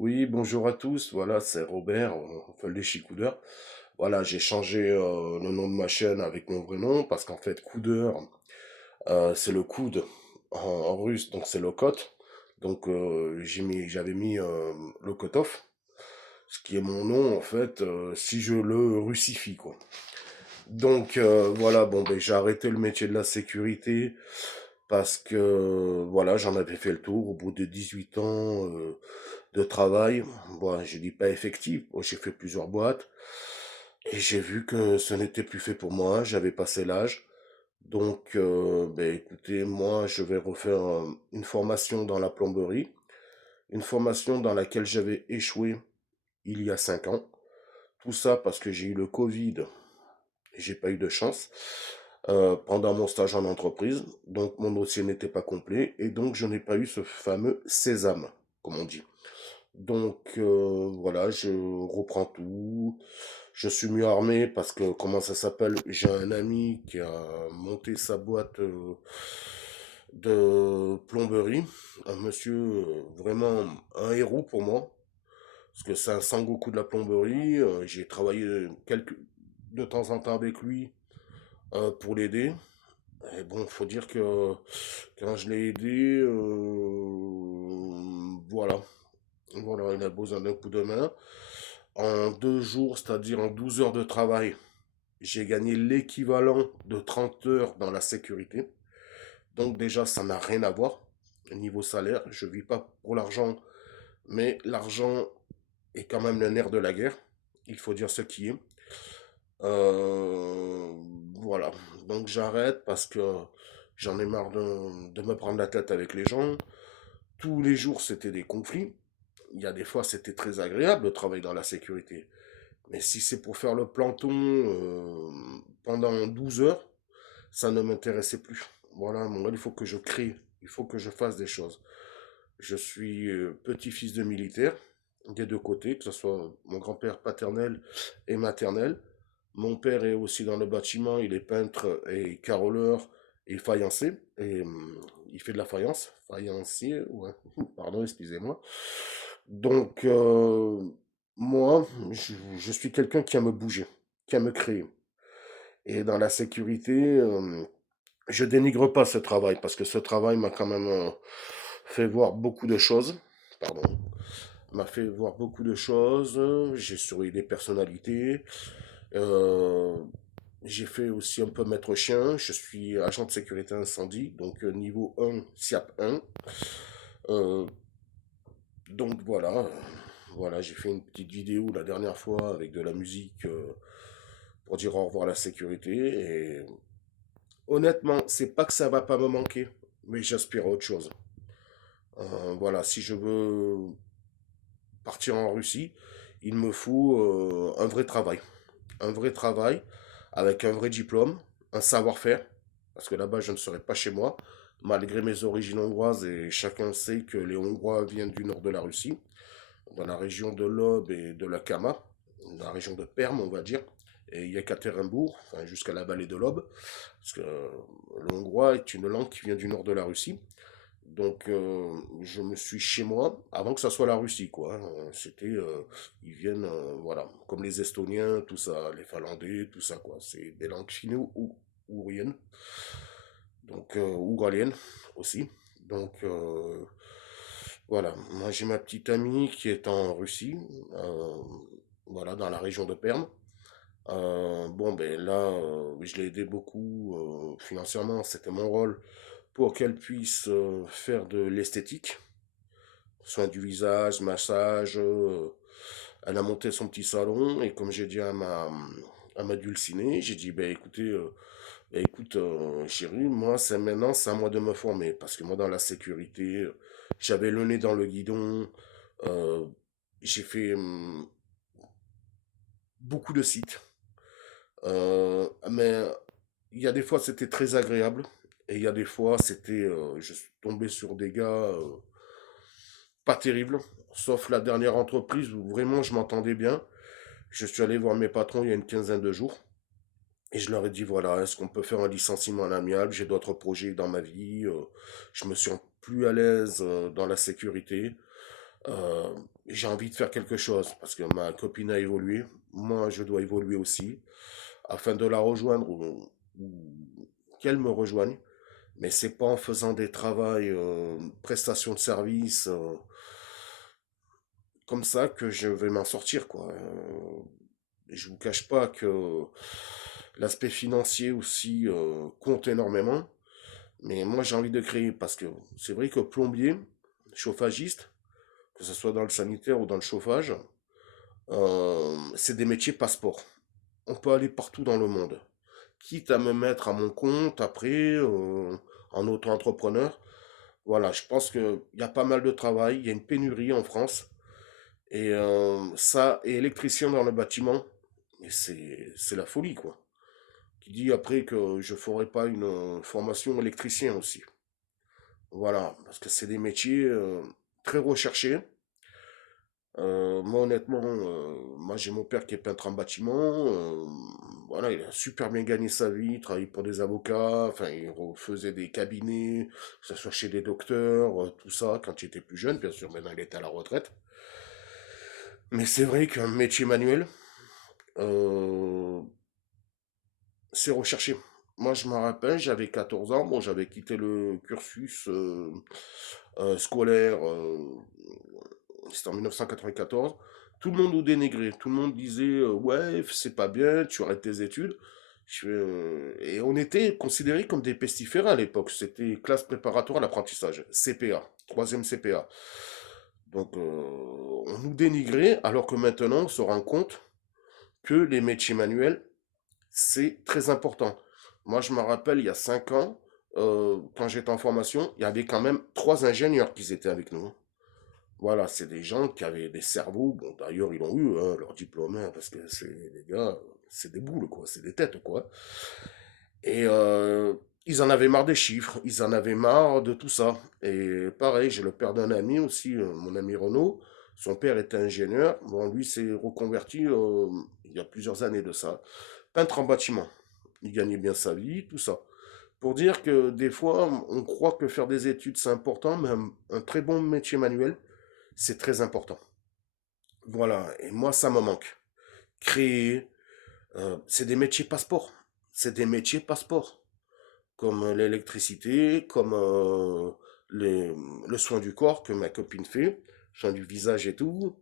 Oui, bonjour à tous. Voilà, c'est Robert, enfin les Chicoudeurs. Voilà, j'ai changé le nom de ma chaîne avec mon vrai nom parce qu'en fait, Coudeur, c'est le coude en russe, donc c'est Lokot. Donc j'avais mis Lokotov, ce qui est mon nom en fait, si je le russifie quoi. Donc voilà, bon ben j'ai arrêté le métier de la sécurité parce que voilà, j'en avais fait le tour au bout de 18 ans de travail. Bon, je dis pas effectif, bon, j'ai fait plusieurs boîtes et j'ai vu que ce n'était plus fait pour moi, j'avais passé l'âge. Donc ben écoutez, moi je vais refaire une formation dans la plomberie, une formation dans laquelle j'avais échoué il y a 5 ans. Tout ça parce que j'ai eu le Covid et j'ai pas eu de chance pendant mon stage en entreprise. Donc mon dossier n'était pas complet et donc je n'ai pas eu ce fameux sésame, comme on dit. Donc voilà, je reprends tout. Je suis mieux armé parce que, comment ça s'appelle, j'ai un ami qui a monté sa boîte de plomberie. Un monsieur vraiment un héros pour moi. Parce que c'est un Sangoku de la plomberie. J'ai travaillé de temps en temps avec lui pour l'aider. Et bon, faut dire que quand je l'ai aidé, voilà. Voilà, il a besoin d'un coup de main. En 2 jours, c'est-à-dire en 12 heures de travail, j'ai gagné l'équivalent de 30 heures dans la sécurité. Donc déjà, ça n'a rien à voir. Niveau salaire, je ne vis pas pour l'argent, mais l'argent est quand même le nerf de la guerre. Il faut dire ce qui est. Euh, voilà. Donc j'arrête parce que j'en ai marre de me prendre la tête avec les gens. Tous les jours, c'était des conflits. Il y a des fois, c'était très agréable de travailler dans la sécurité. Mais si c'est pour faire le planton pendant 12 heures, ça ne m'intéressait plus. Voilà, moi, il faut que je crée, il faut que je fasse des choses. Je suis petit-fils de militaire, des deux côtés, que ce soit mon grand-père paternel et maternel. Mon père est aussi dans le bâtiment, il est peintre et caroleur et faïencé. Et il fait de la faïence, faïencier, ouais, pardon, excusez-moi. Donc, moi, je suis quelqu'un qui aime bouger, qui aime créer. Et dans la sécurité, je dénigre pas ce travail parce que ce travail m'a quand même fait voir beaucoup de choses. Pardon. M'a fait voir beaucoup de choses. J'ai surveillé des personnalités. Euh, j'ai fait aussi un peu maître chien. Je suis agent de sécurité incendie, donc niveau 1, SIAP 1. Euh, donc voilà. Voilà, j'ai fait une petite vidéo la dernière fois avec de la musique pour dire au revoir à la sécurité. Et honnêtement, c'est pas que ça va pas me manquer, mais j'aspire à autre chose. Voilà, si je veux partir en Russie, il me faut un vrai travail. Un vrai travail avec un vrai diplôme, un savoir-faire, parce que là-bas je ne serai pas chez moi, malgré mes origines hongroises, et chacun sait que les Hongrois viennent du nord de la Russie, dans la région de l'Ob et de la Kama, la région de Perm, on va dire, et Yekaterinbourg, enfin jusqu'à la vallée de l'Ob, parce que le hongrois est une langue qui vient du nord de la Russie. Donc, je me suis chez moi avant que ça soit la Russie, quoi, hein. C'était, ils viennent, voilà, comme les Estoniens, tout ça, les Finlandais, tout ça, quoi. C'est des langues finno-ougriennes, donc ouraliennes aussi. Donc, voilà, moi j'ai ma petite amie qui est en Russie, euh, voilà, dans la région de Perm. Bon, ben là, je l'ai aidé beaucoup financièrement, c'était mon rôle pour qu'elle puisse faire de l'esthétique, soin du visage, massage. Elle a monté son petit salon et comme j'ai dit à ma dulcinée, j'ai dit, ben écoutez, écoute, chérie, moi c'est maintenant, c'est à moi de me former parce que moi dans la sécurité, j'avais le nez dans le guidon, euh, j'ai fait beaucoup de sites. Mais il y a des fois c'était très agréable et il y a des fois c'était je suis tombé sur des gars pas terribles, sauf la dernière entreprise où vraiment je m'entendais bien. Je suis allé voir mes patrons il y a une quinzaine de jours et je leur ai dit voilà, est-ce qu'on peut faire un licenciement à l'amiable? J'ai d'autres projets dans ma vie, je me sens plus à l'aise dans la sécurité. Euh, j'ai envie de faire quelque chose parce que ma copine a évolué. Moi, je dois évoluer aussi afin de la rejoindre ou qu'elle me rejoigne. Mais c'est pas en faisant des travails, prestations de services comme ça que je vais m'en sortir, quoi. Je vous cache pas que l'aspect financier aussi compte énormément. Mais moi, j'ai envie de créer parce que c'est vrai que plombier, chauffagiste, que ce soit dans le sanitaire ou dans le chauffage, c'est des métiers passeport. On peut aller partout dans le monde. Quitte à me mettre à mon compte après, en auto-entrepreneur. Voilà, je pense qu'il y a pas mal de travail, il y a une pénurie en France. Et ça, et électricien dans le bâtiment, mais c'est la folie, quoi. Qui dit après que je ferai pas une formation électricien aussi. Voilà, parce que c'est des métiers très recherchés. Moi, honnêtement, moi j'ai mon père qui est peintre en bâtiment. Voilà, il a super bien gagné sa vie, il travaillait pour des avocats, enfin, il faisait des cabinets, que ce soit chez des docteurs, tout ça, quand il était plus jeune, bien sûr, maintenant il est à la retraite. Mais c'est vrai qu'un métier manuel, euh, c'est recherché. Moi, je me rappelle, j'avais 14 ans, bon, j'avais quitté le cursus scolaire, c'était en 1994. Tout le monde nous dénigrait, tout le monde disait ouais, c'est pas bien, tu arrêtes tes études. Et on était considérés comme des pestiférés à l'époque. C'était classe préparatoire à l'apprentissage, CPA, troisième CPA. Donc on nous dénigrait, alors que maintenant on se rend compte que les métiers manuels, c'est très important. Moi, je me rappelle, il y a 5 ans, quand j'étais en formation, il y avait quand même 3 ingénieurs qui étaient avec nous. Voilà, c'est des gens qui avaient des cerveaux. Bon, d'ailleurs, ils l'ont eu, hein, leur diplôme, hein, parce que c'est les gars, c'est des boules, quoi, c'est des têtes, quoi. Et ils en avaient marre des chiffres, ils en avaient marre de tout ça. Et pareil, j'ai le père d'un ami aussi, mon ami Renaud. Son père était ingénieur. Bon, lui s'est reconverti il y a plusieurs années de ça. Peintre en bâtiment. Il gagnait bien sa vie, tout ça. Pour dire que des fois, on croit que faire des études c'est important, mais un très bon métier manuel, c'est très important. Voilà, et moi ça me manque. Créer, c'est des métiers passeport. C'est des métiers passeport. Comme l'électricité, comme le soin du corps que ma copine fait, soin du visage et tout,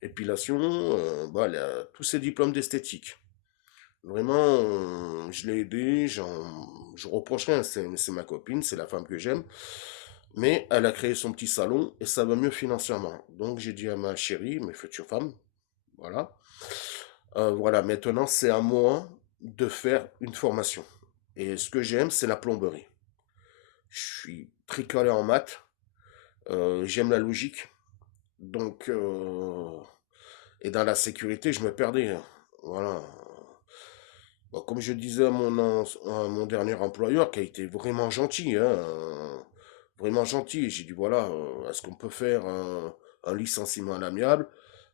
épilation, voilà, tous ces diplômes d'esthétique. Vraiment, je l'ai aidé, je reproche rien, c'est ma copine, c'est la femme que j'aime, mais elle a créé son petit salon et ça va mieux financièrement. Donc j'ai dit à ma chérie, mes futures femmes, voilà, voilà, maintenant c'est à moi de faire une formation. Et ce que j'aime, c'est la plomberie. Je suis très calé en maths, j'aime la logique, donc et dans la sécurité, je me perdais, hein. Voilà. Bon, comme je disais à mon dernier employeur, qui a été vraiment gentil, hein, vraiment gentil, j'ai dit voilà, est-ce qu'on peut faire un licenciement à l'amiable?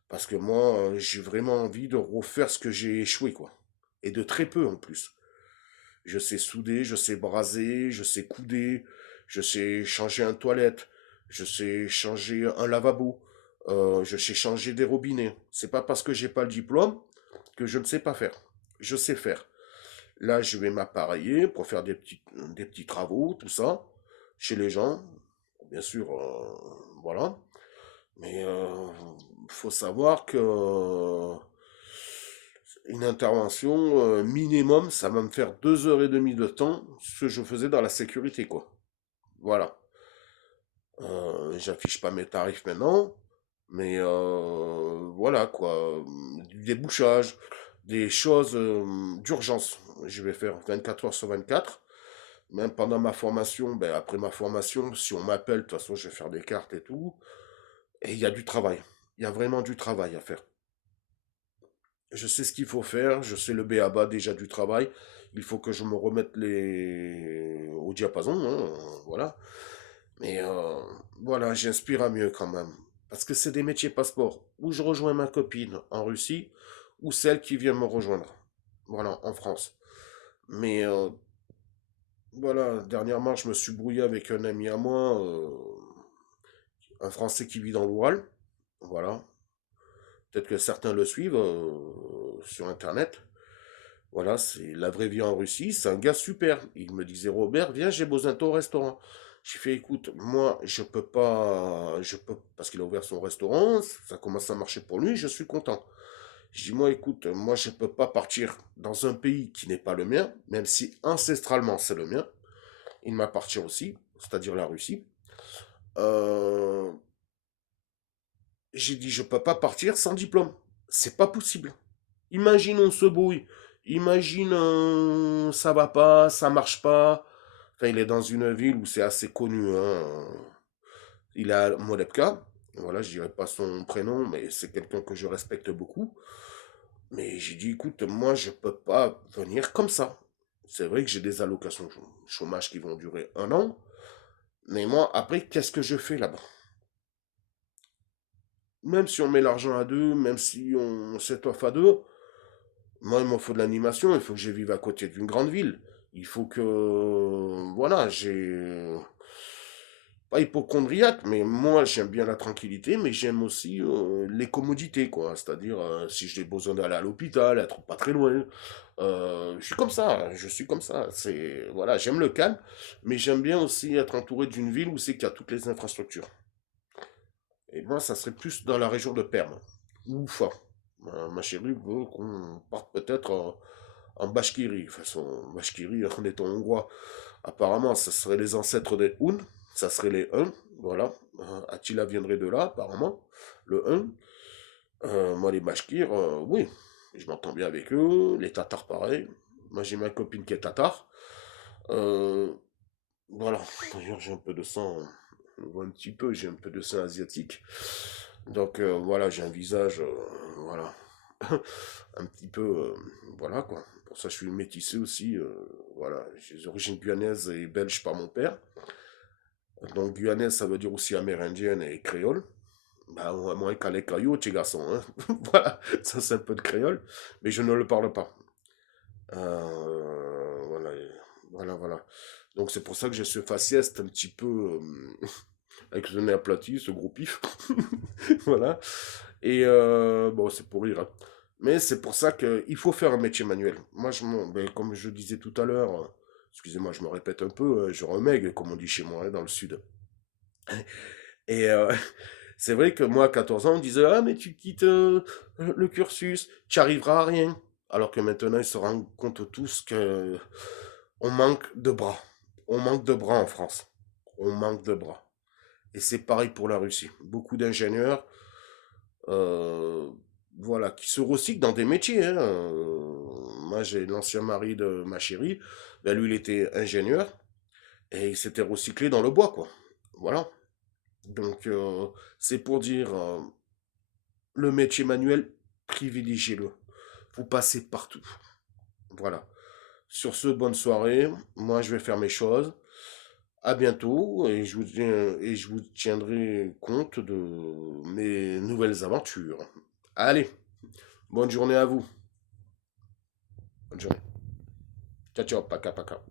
Parce que moi, j'ai vraiment envie de refaire ce que j'ai échoué, quoi. Et de très peu en plus. Je sais souder, je sais braser, je sais couder, je sais changer un toilette, je sais changer un lavabo, je sais changer des robinets. C'est pas parce que j'ai pas le diplôme que je ne sais pas faire. Je sais faire. Là, je vais m'appareiller pour faire des petits travaux, tout ça, chez les gens. Bien sûr, voilà. Mais faut savoir que une intervention minimum, ça va me faire 2 heures et demie de temps, ce que je faisais dans la sécurité, quoi. Voilà. J'affiche pas mes tarifs maintenant, mais voilà, quoi. Du débouchage, des choses d'urgence. Je vais faire 24 heures sur 24. Même pendant ma formation, ben après ma formation, si on m'appelle, de toute façon, je vais faire des cartes et tout. Et il y a du travail. Il y a vraiment du travail à faire. Je sais ce qu'il faut faire, je sais le b.a-ba déjà du travail. Il faut que je me remette au diapason, hein, voilà. Mais voilà, j'inspire à mieux quand même. Parce que c'est des métiers passeport. Ou je rejoins ma copine en Russie, ou celle qui vient me rejoindre. Voilà, en France. Mais voilà, dernièrement, je me suis brouillé avec un ami à moi, un Français qui vit dans l'Oural. Voilà. Peut-être que certains le suivent sur Internet. Voilà, c'est la vraie vie en Russie. C'est un gars super. Il me disait, Robert, viens, j'ai besoin de ton restaurant. J'ai fait, écoute, moi, je peux pas, je peux, parce qu'il a ouvert son restaurant, ça commence à marcher pour lui, je suis content. Je dis, moi, écoute, moi, je peux pas partir dans un pays qui n'est pas le mien, même si ancestralement c'est le mien. Il m'appartient aussi, c'est-à-dire la Russie. Euh, j'ai dit, je peux pas partir sans diplôme. C'est pas possible. Imagine on se brouille. Imagine ça va pas, ça marche pas. Enfin, il est dans une ville où c'est assez connu, hein. Il a Modepka. Voilà, je dirais pas son prénom, mais c'est quelqu'un que je respecte beaucoup. Mais j'ai dit, écoute, moi, je peux pas venir comme ça. C'est vrai que j'ai des allocations chômage qui vont durer 1 an. Mais moi, après, qu'est-ce que je fais là-bas? Même si on met l'argent à deux, même si on s'étoffe à deux, moi, il me faut de l'animation, il faut que je vive à côté d'une grande ville. Il faut que, voilà, j'ai, pas hypochondriaque, mais moi, j'aime bien la tranquillité, mais j'aime aussi les commodités, quoi. C'est-à-dire, si j'ai besoin d'aller à l'hôpital, être pas très loin. Je suis comme ça, je suis comme ça. C'est, voilà, j'aime le calme, mais j'aime bien aussi être entouré d'une ville où c'est qu'il y a toutes les infrastructures. Et moi, ça serait plus dans la région de Perm. Oufa. Ma chérie veut qu'on parte peut-être en Bashkiri. De toute façon, Bashkiri, en étant hongrois, apparemment, ça serait les ancêtres des Hun. Ça serait les Hun. Voilà. Attila viendrait de là, apparemment. Le Hun. Moi, les Bashkirs, oui. Je m'entends bien avec eux. Les Tatars, pareil. Moi, j'ai ma copine qui est tatar. Euh, voilà. D'ailleurs, j'ai un peu de sang. On voit un petit peu, j'ai un peu de sang asiatique. Donc voilà, j'ai un visage, voilà, un petit peu, voilà quoi. Pour ça, je suis métissé aussi, voilà. J'ai des origines guyanaises et belges par mon père. Donc guyanaise, ça veut dire aussi amérindienne et créole. Bah, moi, calé caillou, petit garçon, hein. Voilà, ça c'est un peu de créole, mais je ne le parle pas. Voilà, voilà, voilà. Donc c'est pour ça que j'ai ce faciès un petit peu avec le nez aplati, ce gros pif. Voilà. Et bon, c'est pour rire, hein. Mais c'est pour ça qu'il faut faire un métier manuel. Moi, ben, comme je disais tout à l'heure, excusez-moi, je me répète un peu, je remègue, comme on dit chez moi, hein, dans le sud. Et c'est vrai que moi, à 14 ans, on disait, ah, mais tu quittes le cursus, tu arriveras à rien. Alors que maintenant, ils se rendent compte tous que on manque de bras. On manque de bras en France. On manque de bras. Et c'est pareil pour la Russie. Beaucoup d'ingénieurs, euh, voilà, qui se recyclent dans des métiers, hein. Moi, j'ai l'ancien mari de ma chérie. Ben, lui, il était ingénieur et il s'était recyclé dans le bois, quoi. Voilà. Donc, c'est pour dire, le métier manuel, privilégiez-le. Vous passez partout. Voilà. Sur ce, bonne soirée. Moi, je vais faire mes choses. À bientôt et je vous tiendrai compte de mes nouvelles aventures. Allez, bonne journée à vous. Bonne journée. Ciao, ciao, paka, paka.